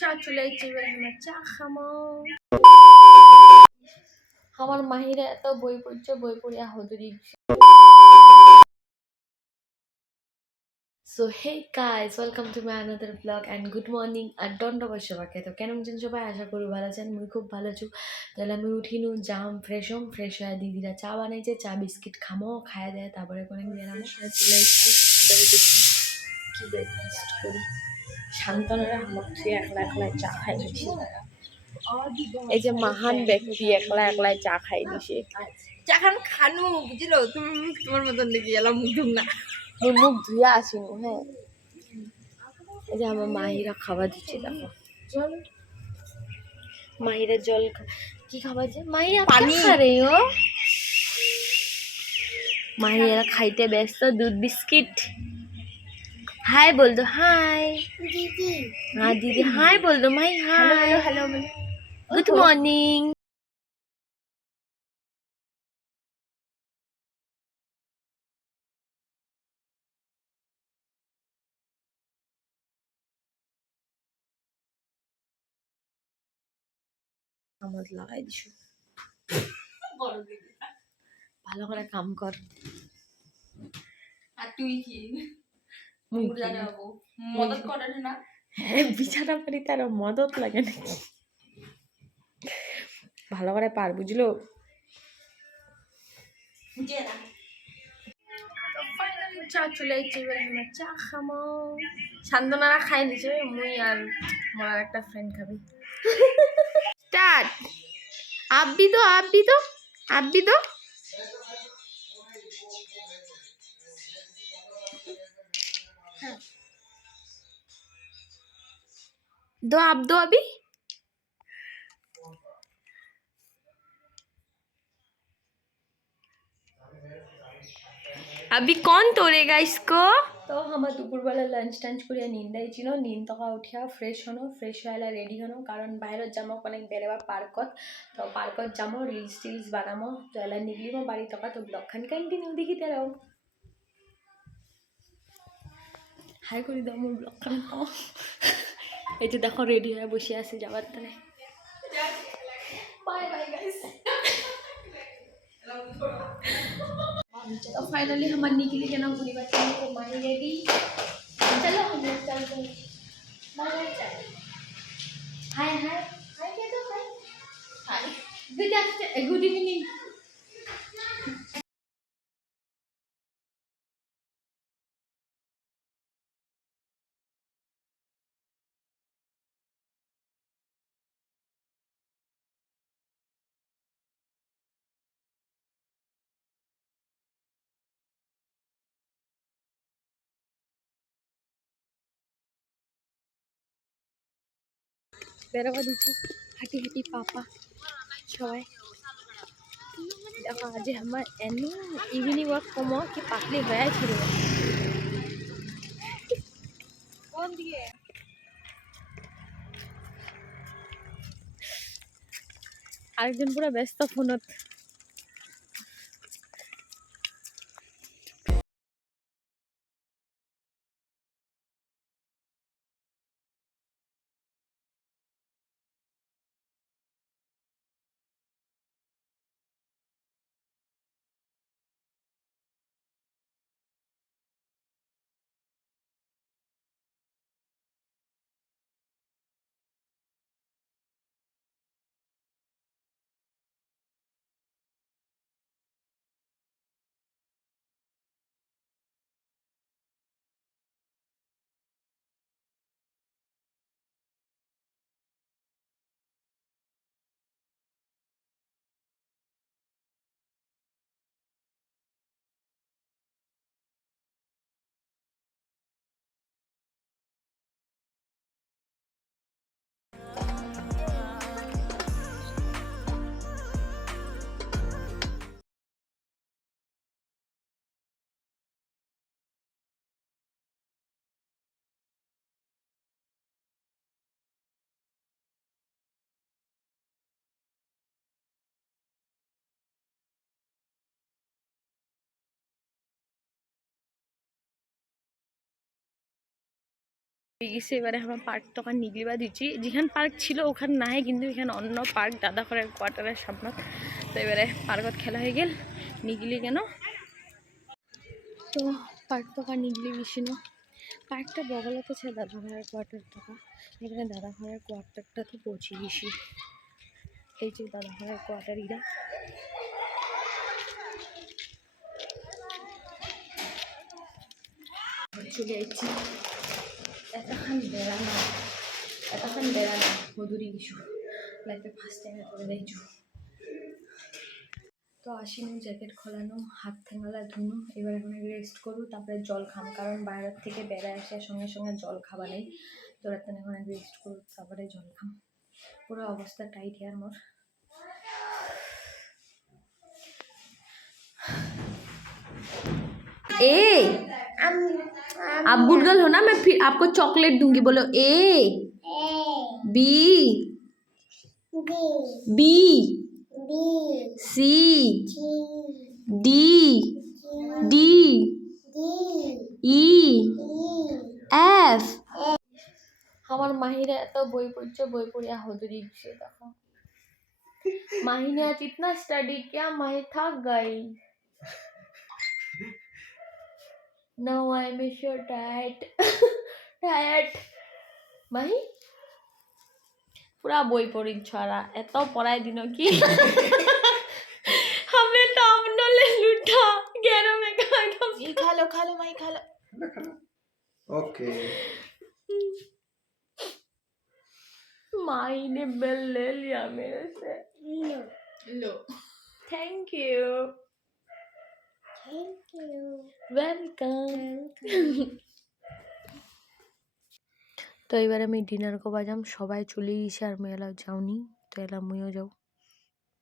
চা চলে এসেছে, এবার আমার চা খামো। আমার মাহিরা এত বই পড়ছে, বই পড়িয়া হদুরি। So hey guys, welcome to my another vlog and good morning and don't know what সবাইকে তো কেন যেন সবাই আশা করি ভালো আছেন। মুই খুব ভালো আছি। তাহলে আমি উঠিনু জাম ফ্রেশ হয়ে দিদিরা চা বানাইছে, চা বিস্কিট খামো, খাইয়া দেয় তারপরে কোনো বেরামো। চলে এসেছি, দেখি কি ব্রেকফাস্ট করি। শান্তনারা আমার তুই একলা চা খাই দিছি। এই যে মহান ব্যক্তি একলা চা খাই দিছে। চা খানু বুঝলো, তুমি তোমার মতন দেখি এলাম মুখ ধুম না, মুখ ধুয়ে আসিনি। হ্যাঁ, এই যে আমার মাহিরা খাবার দিচ্ছে, দেখো মাহিরা জল কি খাবার যে মাহিরা পানি খারে ও মাহিরা খাইতে ব্যস্ত। দুধ বিস্কিট। হাই বল দো, হাই দিদি। হ্যাঁ দিদি হাই বল দো। মাই হাই, হ্যালো গুড মর্নিং। আমার লাগাই দিছো, ভালো করে কাম কর। আর তুই কি জানাবো মদত করে না? হ্যাঁ, বিছানা পারিতে আরো মদত লাগে নাকি? ভালো করে পার, বুঝলো? চা চলে এসেছে, এবার আমার চা খামো। শান্তনারা খাই নিছে, মুই আর মোর একটা ফ্রেন্ড খাবি। স্টার্ট। আব্বি তো दो आप दो अभी कौन तोड़ेगा इसको। তো আমার দুপুরবেলা লাঞ্চ টাঞ্চ করিয়া নিন্দাই ছিল, নিন তকা উঠিয়া ফ্রেশ হয়ে রেডি হনো, কারণ বাইরের যামো অনেক বেড়েবা পার্কত। তো পার্কত যামো, রিলস টিলস বানামো, তো এলা নিগলিমো বাড়ি তকা। তো ব্লগ খান কন্টিনিউ দেখিতে রাও। হাই করে দাও মোর ব্লগ খান। এই যে দেখো রেডি হয়ে বসে আছে যাবার তানে। Bye bye guys. तो फाइनली हम निकली के ना पूरी बात करने को माही रेडी। चलो हम लोग चलते हैं। बाय चल। हाय हाय हाय क्या तो हाय हाय गुड इवनिंग। বেরোবা দিচ্ছি হাঁটি হাঁটি পাপা সবাই। দেখো আজ আমার এনে ইভিনিং ওয়াক কমো কি পাতলি হয়ে ছিল। কোন দিকে আরেকজন পুরো ব্যস্ত ফোনত। গেছে এবারে আমার পার্ক তখন নিগলিবা দিচ্ছি যেখানে পার্ক ছিল ওখানে নাই কিন্তু এখানে অন্য পার্ক দাদা ঘরের কোয়ার্টারের সামনে তো এবারে পার্কত খেলা হয়ে গেল নিগলি কেন তো পার্ক তখন নিগলি গেছি না পার্কটা বগলতে ছে দাদা ঘরের কোয়ার্টার টাকা এখানে দাদা ঘরের কোয়ার্টারটা তো পৌঁছে গেছি এই যে দাদা ঘরের কোয়ার্টারিরা চলে যাচ্ছি এতক্ষণ বেড়ানো মধুরি কিছু লাইফে ফার্স্ট টাইমে করে দেখছু তো আসিনু জ্যাকেট খোলানো হাত ঠেঙালা ধুনো এবার এখন রেস্ট করু তারপরে জল খাম কারণ বাইরের থেকে বেড়ায় আসে সঙ্গে সঙ্গে জল খাবা নেই তো রাতে এখন রেস্ট করু তারপরে জল খাম পুরো অবস্থা টাইট यार मोर ए आप गुड गर्ल हो ना मैं फिर आपको चॉकलेट दूंगी बोलो A B B C D D E F আমার মাহিরা এত বই পড়ছে বই পড়িয়া হদুরি গেছে দেখো माही ने आज इतना स्टडी किया माही थक गई no I am so tired Mahi पूरा বই পড়ি ছড়া এত পড়াই দিন কি हमें तो अपनों ले लूटा गैरों में खा लो माही खा लो ओके माही ने बेल ले लिया मेरे से लो थैंक यू वेलकम তো এবারে আমি ডিনার কো বাজাম সবাই চলে গেছে আর মেলা যাওনি তো এলা মুইও যাও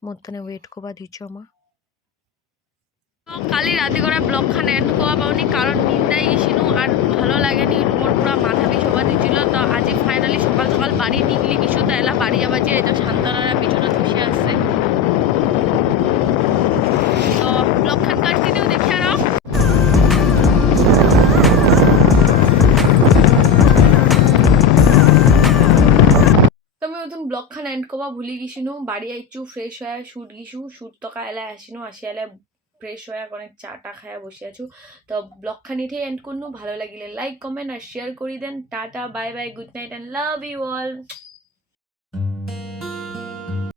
মতনে ওয়েট কবা দিছো মা কালি রাতে করে ব্লগ খানে এন্ড কোয়া পাওনি কারণ নিন্দাই গেছিনু আর ভালো লাগেনি মোর পুরা মাথা বিষবা দিছিল তো আজি ফাইনালি সকাল সকাল বাড়ি নিকলি কিছু তো এলা বাড়ি যাবার যে এই যে শান্তনারা পিছনে বসে আসছে তো ব্লগ খান কন্টিনিউ দেখে রাও তো আমি নতুন ব্লগ খান এন্ড কবা ভুলি গেছিনু বাড়ি আইছু ফ্রেশ হয়ে শুট গিছু শুট তকা এলা আসিনু আসি এলা ফ্রেশ হয়ে অনেক চাটা খায়া বসে আছো তো ব্লগ খান এঠে এন্ড করনু ভালো লাগিলে লাইক কমেন্ট আর শেয়ার করে দেন টাটা bye bye good night and love you all